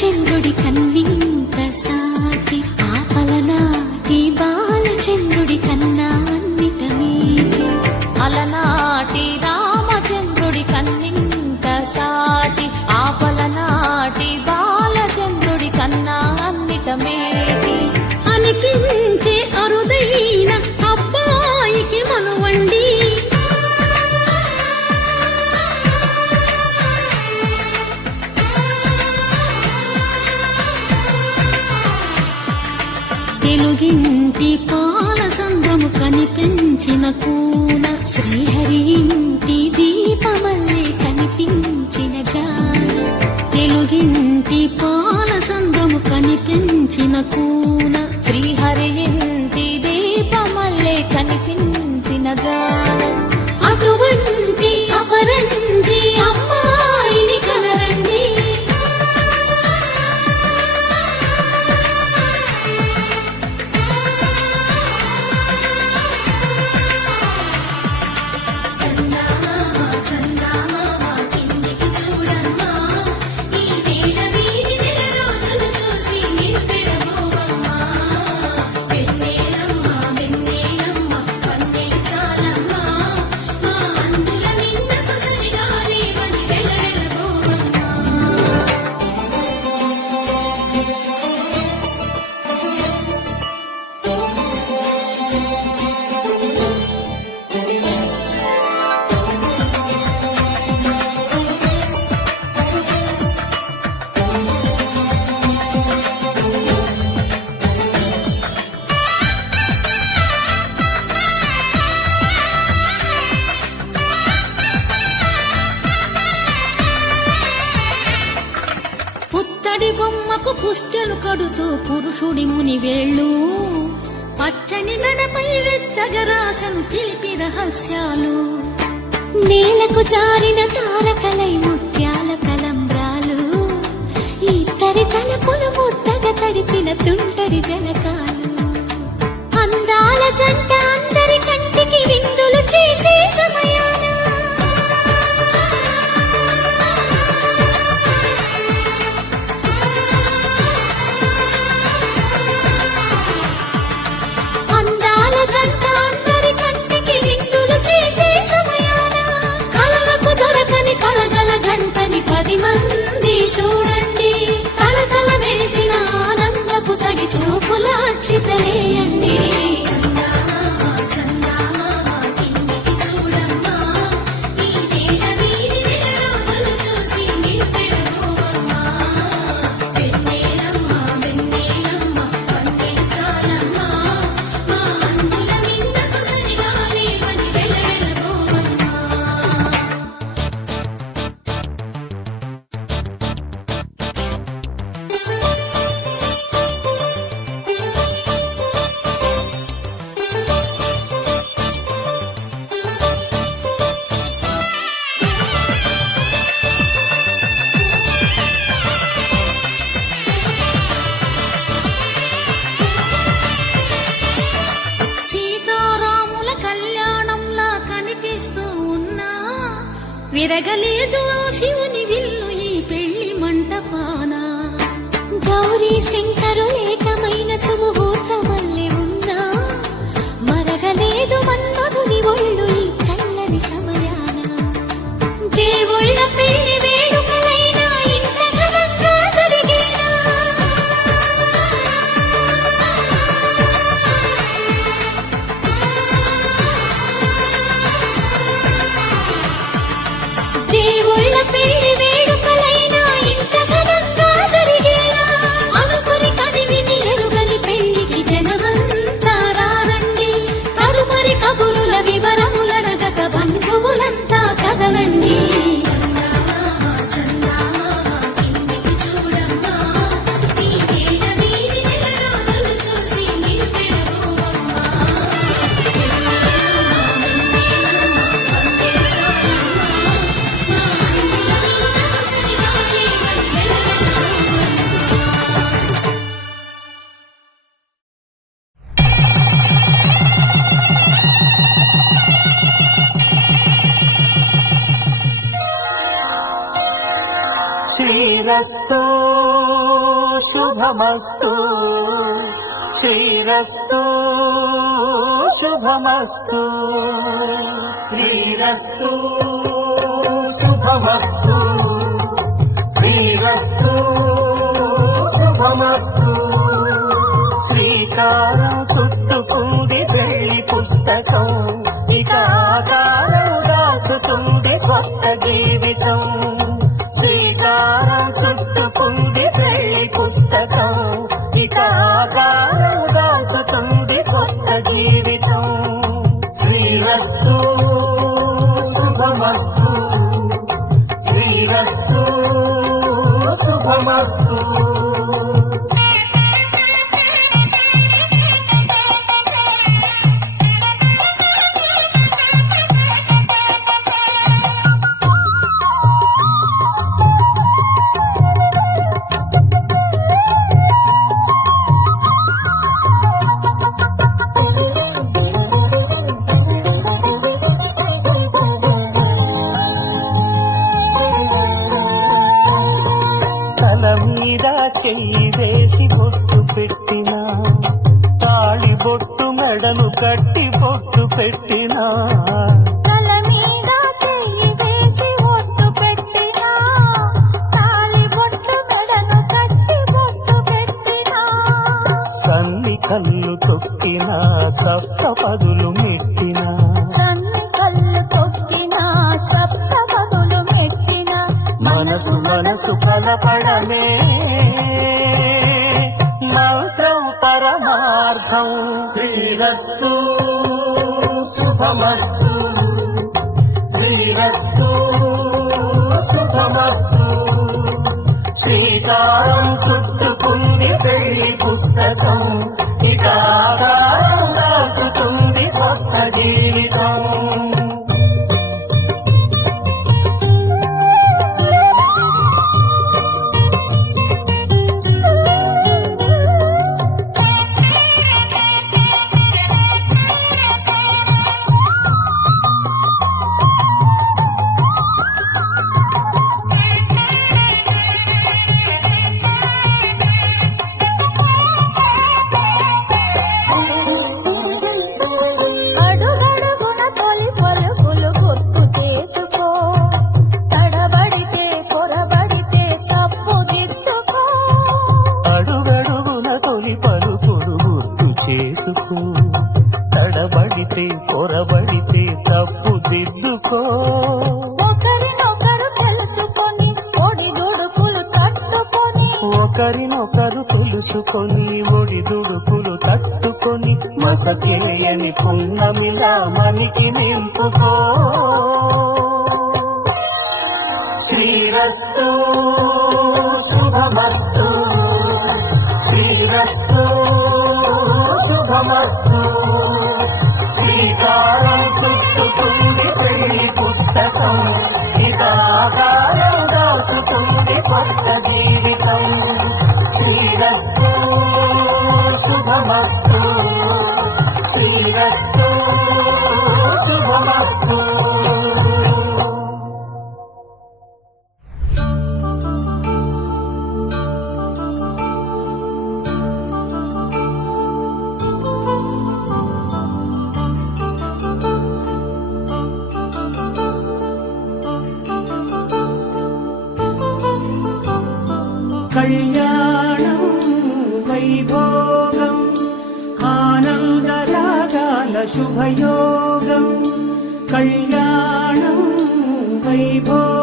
బాలచంద్రుడి కన్నింత సాటి ఆపలనాటి బాలచంద్రుడి కన్నా అన్నిట మీటి అలనాటి రామచంద్రుడి కన్నింత సాటి ఆపలనాటి బాలచంద్రుడి కన్నా అన్నిట మేటి అనిపించే అరుదైన అబ్బాయికి మనువండి తెలుగింటి పాల సంద్రము కనిపించిన కూన శ్రీహరి ఇంటి దీపమల్లే కనిపించిన జాడ తెలుగింటి పాల సంద్రము కనిపించిన కూన శ్రీహరి ఇంటి దీపమల్లే కనిపించిన జాడ అటువంటి అపరంజి అమ్మాయిని కనరండి పుత్తడి బొమ్మకు పుస్తెలు కడుతూ పురుషుడి ముని వేళ్ళు పచ్చని నడపై వెచ్చగరాసను చిలిపి రహస్యాలు నేలకు జారిన తారకలై ముత్యాల తలంబ్రాలు ఇద్దరి తలపులు ముద్దగా తడిపిన తుంటరి జలకాలు అందాల జంట అందరి కంటికి విందులు చేసే సమయాన గంటని 10 మంది చూడండి తలతల మెరిసిన ఆనందపు తడి చూపుల అచ్చితలేయండి విరగలేదు శివుని విల్లు ఈ పెళ్లి మంటపాన గౌరీ శంకరులేకమైన సుముహూర్తమల్లె ఉన్నా మరగలేదు మన్మధుని ఒళ్ళు ఈ చల్లని సమయాన దేవుళ్ళ పెళ్లి వేడుకలైనా ఇంత ఘనంగా జరిగేనా దేవుళ్ళ పెళ్లి వేడుకలైనా ఇంత ఘనంగా జరిగేలా అనుకుని కదివిని ఎరుగని పెళ్లికి జనమంతా రారండి తదుపరి కబురుల వివరములడగక బంధువులంతా కదలండి శ్రీరస్తు శుభమస్తు శ్రీరస్తు శుభమస్తు శ్రీరస్తు శుభమస్తు శ్రీరస్తు శుభమస్తు శ్రీకారం చుట్టుకుంది పెళ్లి పుస్తకం ఇక ఆకారం దాచుతుంది కొత్త జీవితం శ్రీకారం చుట్టుకుంది పెళ్లి పుస్తకం ఇక ఆకారం దాచుతుంది కొత్త జీవితం శ్రీరస్తు శుభమస్తు శ్రీరస్తు శుభమస్తు చెయ్యి వేసి బొట్టు పెట్టినా తాళి బొట్టు మెడలు కట్టి బొట్టు పెట్టినా తల మీద చెయ్యి వేసి బొట్టు పెట్టినా తాళి బొట్టు మెడను కట్టి బొట్టు పెట్టినా సన్ని కళ్ళు తొక్కినా సప్త పదులు మెట్టినా సన్ని కళ్ళు తొక్కినా సప్త పదులు మెట్టినా మనసు మనసు కలపడమే మంత్రం పరమార్థం శ్రీరస్తు శుభమస్తు శ్రీరస్తు శుభమస్తు శ్రీకారం చుట్టుకుంది పెళ్లి పుస్తకం ఇక ఆకారం దాచుతుంది కొత్త జీవితం అడుగడుగున తొలి పలుకులు గుర్తు చేసుకో తడబడితే పొరబడితే తప్పు దిద్దుకో అడుగడుగున తొలి పలుకుడు గుర్తు చేసుకో తడబడితే పొరబడితే తప్పు దిద్దుకో ఒకరినొకరు తెలుసుకొని ఒడిదుడుకులు తట్టుకొని ఒకరినొకరు తెలుసుకొని ఒడిదుడుకులు తట్టుకొని మసకేయని పున్నమిలా మనికి నింపుకో శ్రీరస్తు శుభమస్తు శ్రీరస్తు శుభమస్తు శ్రీకారం చుట్టుకుంది పెళ్లి పుస్తకం ఇక ఆకారం దాచుతుంది కొత్త జీవితం శ్రీరస్తు శుభమస్తు శ్రీరస్తు శుభమస్తు కళ్యాణం వైభోగం ఆనందరాగాల శుభయోగం కళ్యాణం వైభోగం